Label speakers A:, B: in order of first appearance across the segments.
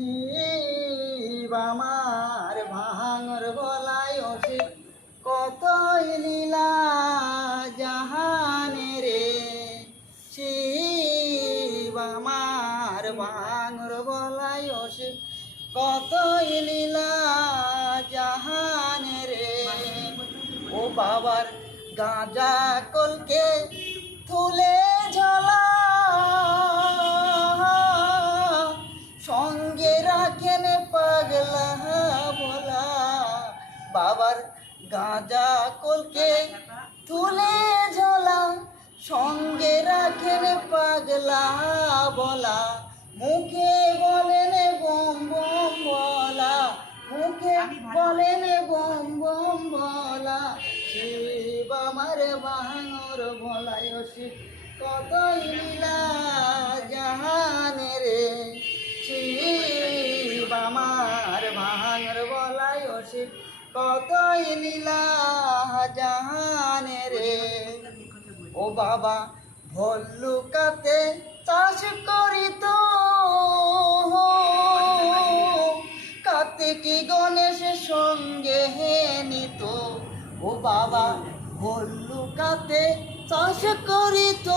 A: শিব আমার ভাঙর বলাই অসিব কতই লীলা জাহানে রে। শিব আমার ভাঙর বলাই অসিব কতই লীলা জাহানে রে। ও বাবার গাঁজা কলকে বাবার গাঁজা কলকে তুলে ঝলা সঙ্গে রাখেন পাগলা বলা। মুখে বলেন বম বম বলা মুখে বলেন বম বম বলা। শিব আমার বাহাঙর বলাই শিব কতই লীলা জাহানে রে শিব আমার বাহাঙর বলাই শিব কতই লীলা জাহানে রে। ও বাবা, ভল্লুকাতে চাষ করিত কার্তিকি গণেশের সঙ্গে হে নিত ও বাবা, ভল্লুকাতে চাষ করিত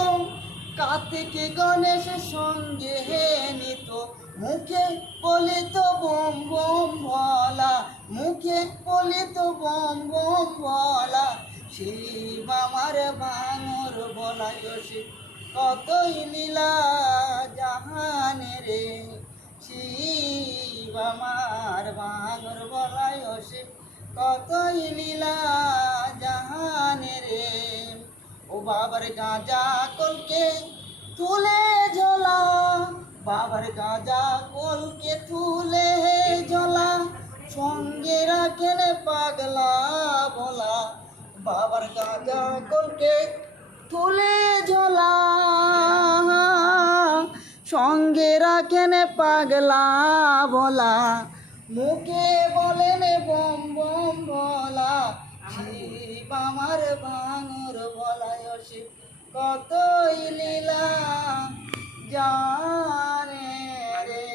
A: কার্তিকি গণেশের সঙ্গে হে নিত মুখে বলিত বোম বোম বলা বলিত বোম বোম বলা শিব আমার ভাঙর বলাই শিব কতই লীলা জাহানে রে। শিব আমার ভাঙর বলাই শিব কতই লীলা জাহানে রে। ও বাবার গাঁজা কলকে তুলে ঝোলা, বাবার গাঁজা কলকে তুলে বাবার গাঁজা কলকে তুলে জলা সঙ্গে রাখেন পাগলা বলা। মুখে বলেন বম বম বলা। শিব আমার বাঙুর বলা শিব কতই লীলা জানে রে।